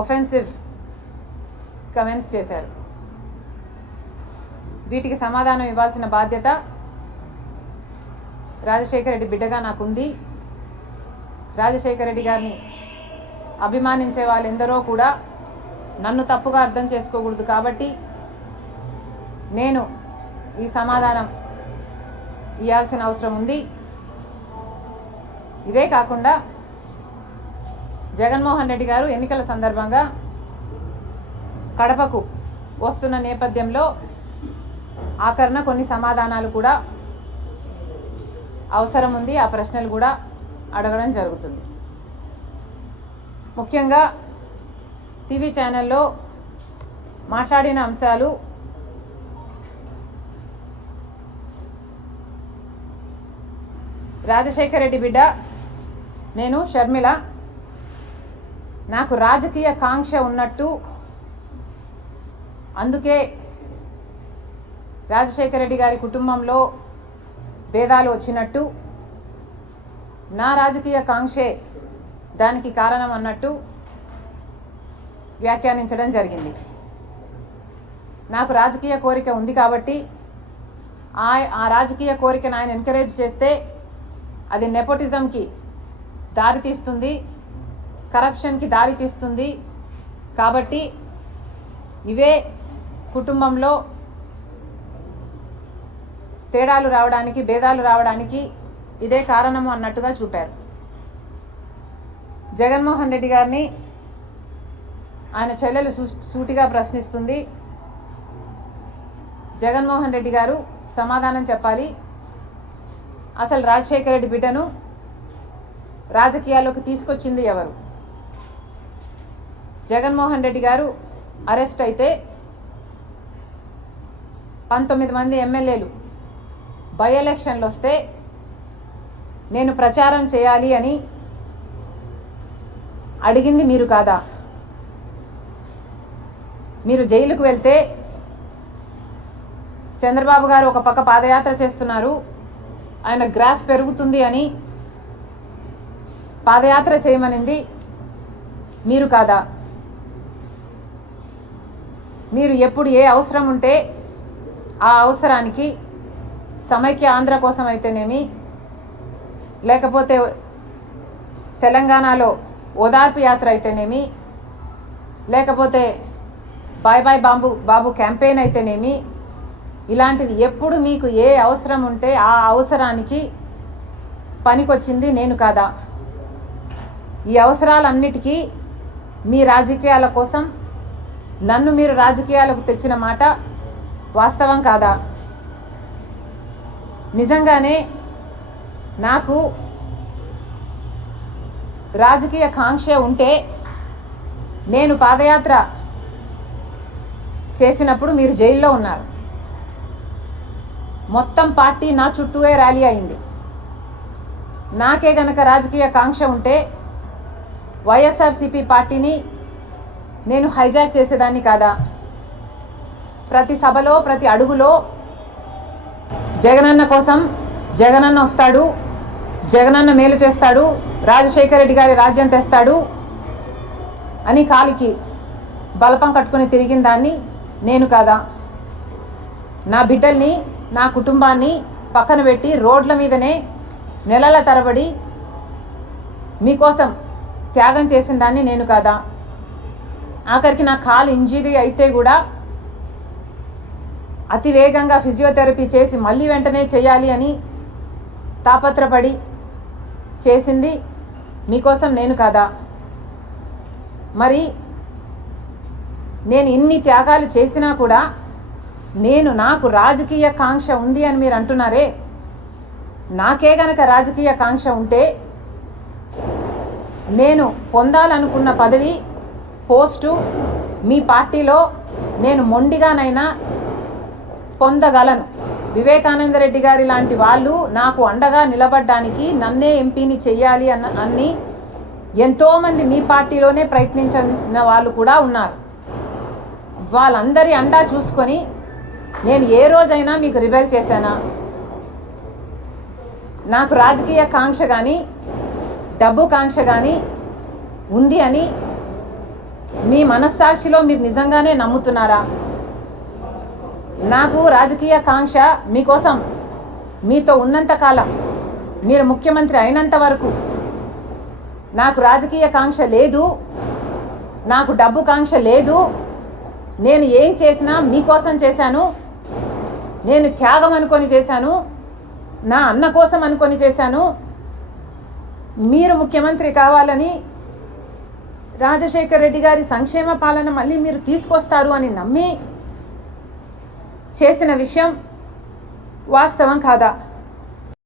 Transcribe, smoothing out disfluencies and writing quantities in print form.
Offensive comments చేశారు. వీటికి సమాధానం ఇవ్వాల్సిన బాధ్యత రాజశేఖర రెడ్డి బిడ్డగా నాకుంది. రాజశేఖర రెడ్డి గారిని అభిమానించే వాళ్ళెందరో కూడా నన్ను తప్పుగా అర్థం చేసుకోకూడదు. కాబట్టి నేను ఈ సమాధానం ఇవ్వాల్సిన అవసరం ఉంది. ఇదే కాకుండా జగన్మోహన్ రెడ్డి గారు ఎన్నికల సందర్భంగా కడపకు వస్తున్న నేపథ్యంలో ఆఖరణ కొన్ని సమాధానాలు కూడా అవసరం ఉంది. ఆ ప్రశ్నలు కూడా అడగడం జరుగుతుంది. ముఖ్యంగా టీవీ ఛానల్లో మాట్లాడిన అంశాలు రాజశేఖర రెడ్డి బిడ్డ నేను షర్మిల, నాకు రాజకీయ కాంక్ష ఉన్నట్టు, అందుకే రాజశేఖర రెడ్డి గారి కుటుంబంలో భేదాలు వచ్చినట్టు, నా రాజకీయ కాంక్షే దానికి కారణం అన్నట్టు వ్యాఖ్యానించడం జరిగింది. నాకు రాజకీయ కోరిక ఉంది కాబట్టి ఆ రాజకీయ కోరికను ఆయన ఎంకరేజ్ చేస్తే అది నెపోటిజంకి దారితీస్తుంది, కరప్షన్కి దారితీస్తుంది. కాబట్టి ఇవే కుటుంబంలో తేడాలు రావడానికి, భేదాలు రావడానికి ఇదే కారణము అన్నట్టుగా చూపారు. జగన్మోహన్ రెడ్డి గారిని ఆయన చెల్లెలు సూటిగా ప్రశ్నిస్తుంది. జగన్మోహన్ రెడ్డి గారు సమాధానం చెప్పాలి. అసలు రాజశేఖర రెడ్డి బిడ్డను రాజకీయాల్లోకి తీసుకొచ్చింది ఎవరు? జగన్మోహన్ రెడ్డి గారు అరెస్ట్ అయితే 19 మంది ఎమ్మెల్యేలు బై ఎలక్షన్లు వస్తే నేను ప్రచారం చేయాలి అని అడిగింది మీరు కాదా? మీరు జైలుకు వెళ్తే చంద్రబాబు గారు ఒక పక్క పాదయాత్ర చేస్తున్నారు, ఆయన గ్రాఫ్ పెరుగుతుంది అని పాదయాత్ర చేయమనింది మీరు కాదా? మీరు ఎప్పుడు ఏ అవసరం ఉంటే ఆ అవసరానికి సమైక్య ఆంధ్ర కోసం అయితేనేమి, లేకపోతే తెలంగాణలో ఓదార్పు యాత్ర అయితేనేమి, లేకపోతే బాయ్ బాయ్ బాబు క్యాంపెయిన్ అయితేనేమి, ఇలాంటిది ఎప్పుడు మీకు ఏ అవసరం ఉంటే ఆ అవసరానికి పనికొచ్చింది నేను కాదా? ఈ అవసరాలన్నిటికీ మీ రాజకీయాల కోసం నన్ను మీరు రాజకీయాలకు తెచ్చిన మాట వాస్తవం కాదా? నిజంగానే నాకు రాజకీయ కాంక్ష ఉంటే నేను పాదయాత్ర చేసినప్పుడు మీరు జైల్లో ఉన్నారు. మొత్తం పార్టీ నా చుట్టూవే ర్యాలీ అయింది. నాకే గనక రాజకీయ కాంక్ష ఉంటే వైఎస్ఆర్సీపీ పార్టీని నేను హైజాక్ చేసేదాన్ని కాదా? ప్రతి సభలో, ప్రతి అడుగులో జగనన్న కోసం, జగనన్న వస్తాడు, జగనన్న మేలు చేస్తాడు, రాజశేఖర రెడ్డి గారి రాజ్యం తెస్తాడు అని కాలికి బలపం కట్టుకుని తిరిగిన దాన్ని నేను కాదా? నా బిడ్డల్ని, నా కుటుంబాన్ని పక్కన పెట్టి రోడ్ల మీదనే నెలల తరబడి మీకోసం త్యాగం చేసిన దాన్ని నేను కాదా? ఆఖరికి నా కాలు ఇంజరీ అయితే కూడా అతి వేగంగా ఫిజియోథెరపీ చేసి మళ్ళీ వెంటనే చేయాలి అని తాపత్రపడి చేసింది మీకోసం నేను కాదా? మరి నేను ఇన్ని త్యాగాలు చేసినా కూడా నాకు రాజకీయ కాంక్ష ఉంది అని మీరు అంటున్నారే, నాకే గనక రాజకీయ కాంక్ష ఉంటే నేను పొందాలనుకున్న పదవి, పోస్టు మీ పార్టీలో నేను మొండిగానైనా పొందగలను. వివేకానంద రెడ్డి గారి లాంటి వాళ్ళు నాకు అండగా నిలబడడానికి, నన్నే ఎంపీని చెయ్యాలి అని ఎంతోమంది మీ పార్టీలోనే ప్రయత్నించిన వాళ్ళు కూడా ఉన్నారు. వాళ్ళందరి అండా చూసుకొని నేను ఏ రోజైనా మీకు రిబెల్ చేశానా? నాకు రాజకీయ కాంక్ష కానీ, డబ్బు కాంక్ష కానీ ఉంది అని మీ మనస్సాక్షిలో మీరు నిజంగానే నమ్ముతున్నారా? నాకు రాజకీయ కాంక్ష మీకోసం మీతో ఉన్నంత కాలం, మీరు ముఖ్యమంత్రి అయినంత వరకు నాకు రాజకీయ కాంక్ష లేదు, నాకు డబ్బు కాంక్ష లేదు. నేను ఏం చేసినా మీకోసం చేశాను, నేను త్యాగం అనుకొని చేశాను, నా అన్న కోసం అనుకొని చేశాను. మీరు ముఖ్యమంత్రి కావాలని, రాజశేఖర్ రెడ్డి గారి సంక్షేమ పాలన మళ్ళీ మీరు తీసుకొస్తారు అని నమ్మి చేసిన విషయం వాస్తవం కాదా?